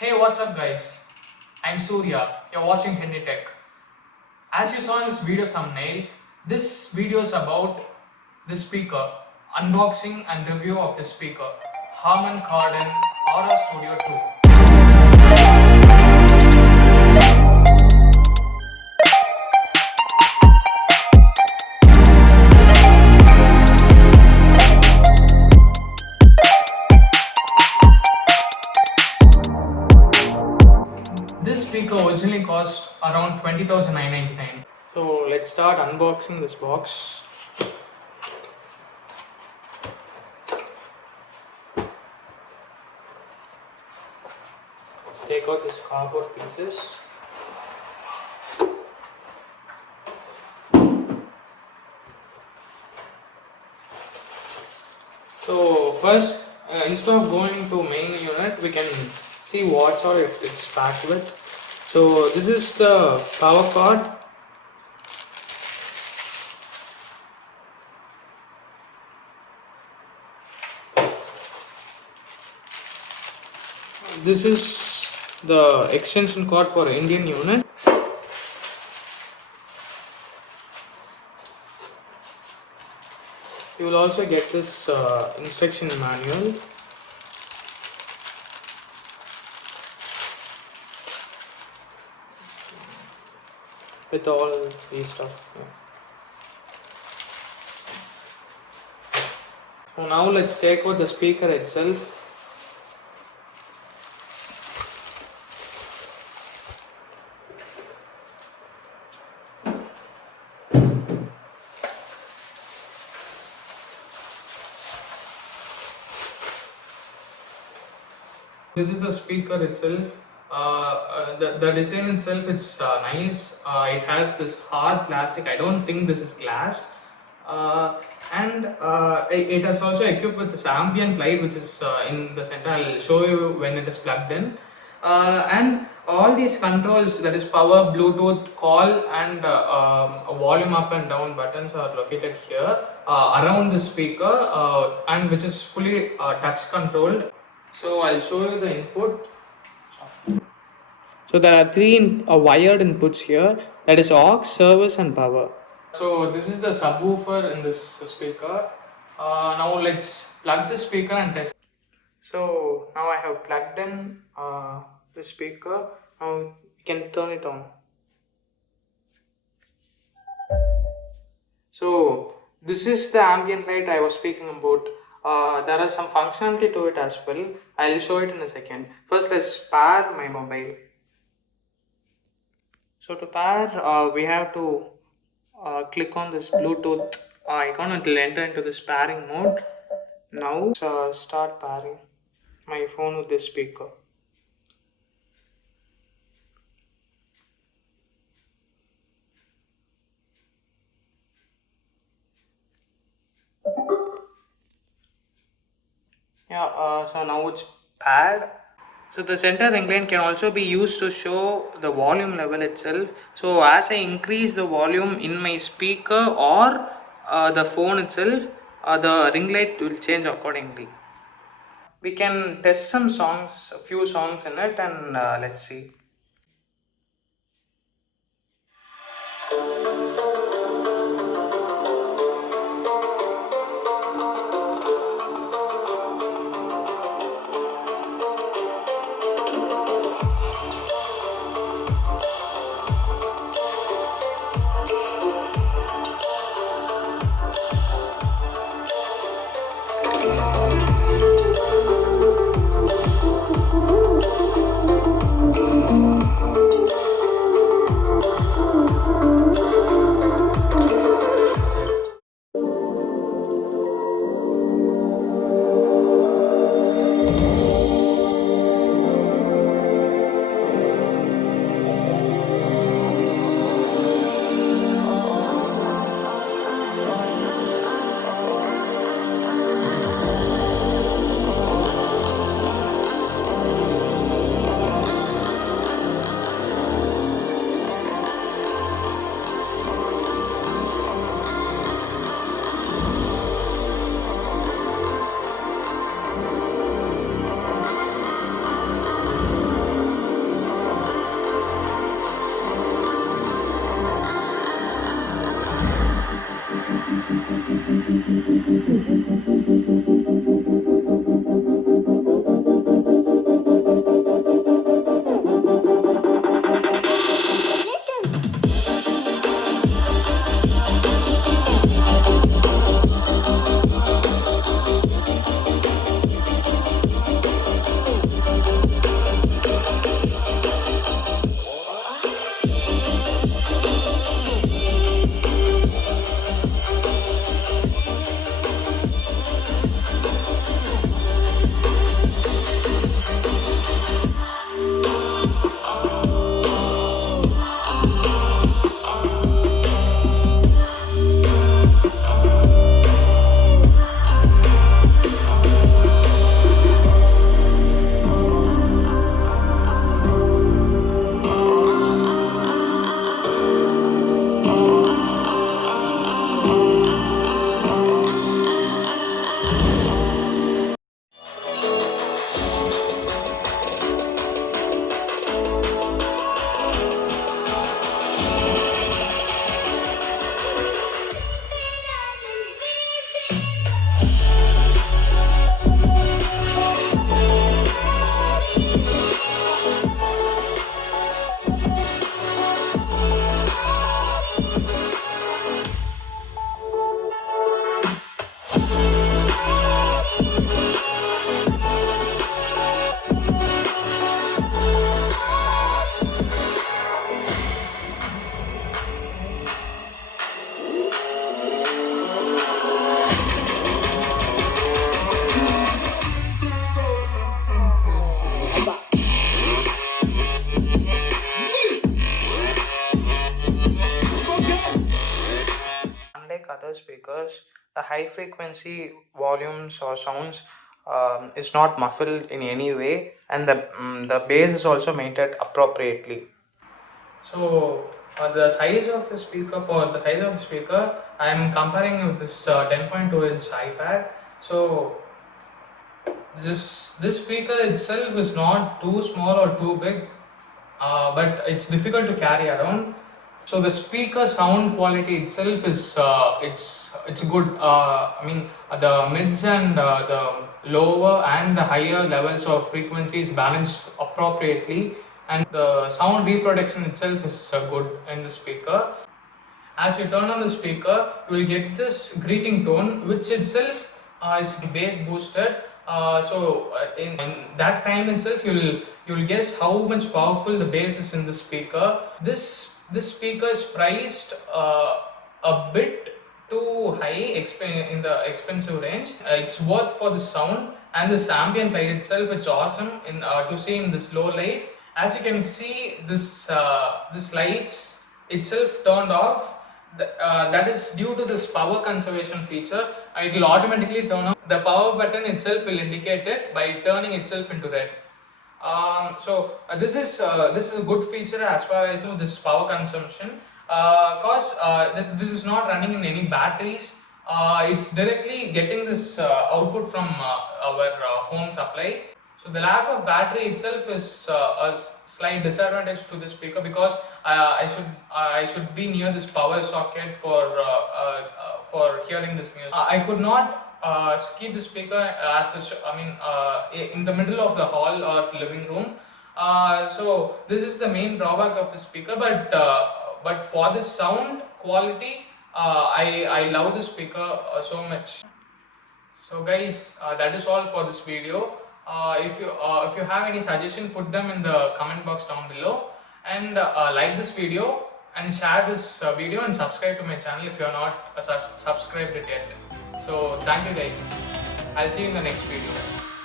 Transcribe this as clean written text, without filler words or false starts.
Hey, what's up guys? I'm Surya. You're watching Trendy Tech. As you saw in this video thumbnail, this video is about this speaker, unboxing and review of this speaker, Harman Kardon Aura Studio 2. This speaker originally cost around 20,999. So let's start unboxing this box. Let's take out this cardboard pieces. So first, instead of going to main unit, we can see what all it's packed with. So this is the power cord. This is the extension cord for Indian unit. You will also get this instruction manual. With all these stuff. Yeah. So now let's take out the speaker itself. This is the speaker itself. The design itself, it's nice. It has this hard plastic. I don't think this is glass. And it is also equipped with this ambient light, which is in the center. I'll show you when it is plugged in. And all these controls, that is power, Bluetooth, call, and volume up and down buttons are located here around the speaker, and which is fully touch controlled. So I'll show you the input. So there are three wired inputs here, that is aux, service and power. So this is the subwoofer in this speaker. Now let's plug the speaker and test. So now I have plugged in the speaker. Now you can turn it on. So this is the ambient light I was speaking about. There are some functionality to it as well. I'll show it in a second. First, let's pair my mobile. So to pair, we have to click on this Bluetooth icon. It will enter into this pairing mode. Now start pairing my phone with this speaker. Yeah, so now it's paired. So the center ring light can also be used to show the volume level itself. So as I increase the volume in my speaker or the phone itself, the ring light will change accordingly. We can test some songs, a few songs in it, and let's see. speakers, the high frequency volumes or sounds is not muffled in any way, and the bass is also maintained appropriately. So the size of the speaker, I am comparing with this 10.2 inch iPad. So this speaker itself is not too small or too big, but it's difficult to carry around. So the speaker sound quality itself is it's good. I mean the mids and the lower and the higher levels of frequencies balanced appropriately, and the sound reproduction itself is good in the speaker. As you turn on the speaker, you will get this greeting tone, which itself is bass boosted. In that time itself, you'll guess how much powerful the bass is in the speaker. This speaker is priced a bit too high in the expensive range. It's worth for the sound, and this ambient light itself. It's awesome in to see in this low light. As you can see, this lights itself turned off. That is due to this power conservation feature. It will automatically turn off. The power button itself will indicate it by turning itself into red. This is a good feature as far as this power consumption, because this is not running in any batteries. It's directly getting this output from our home supply. So the lack of battery itself is a slight disadvantage to this speaker, because I should be near this power socket for hearing this music. I could not keep the speaker in the middle of the hall or living room. So this is the main drawback of the speaker. But for this sound quality, I love the speaker so much. So guys, that is all for this video. If you have any suggestion, put them in the comment box down below, and like this video and share this video, and subscribe to my channel if you are not subscribed it yet. So thank you guys. I'll see you in the next video.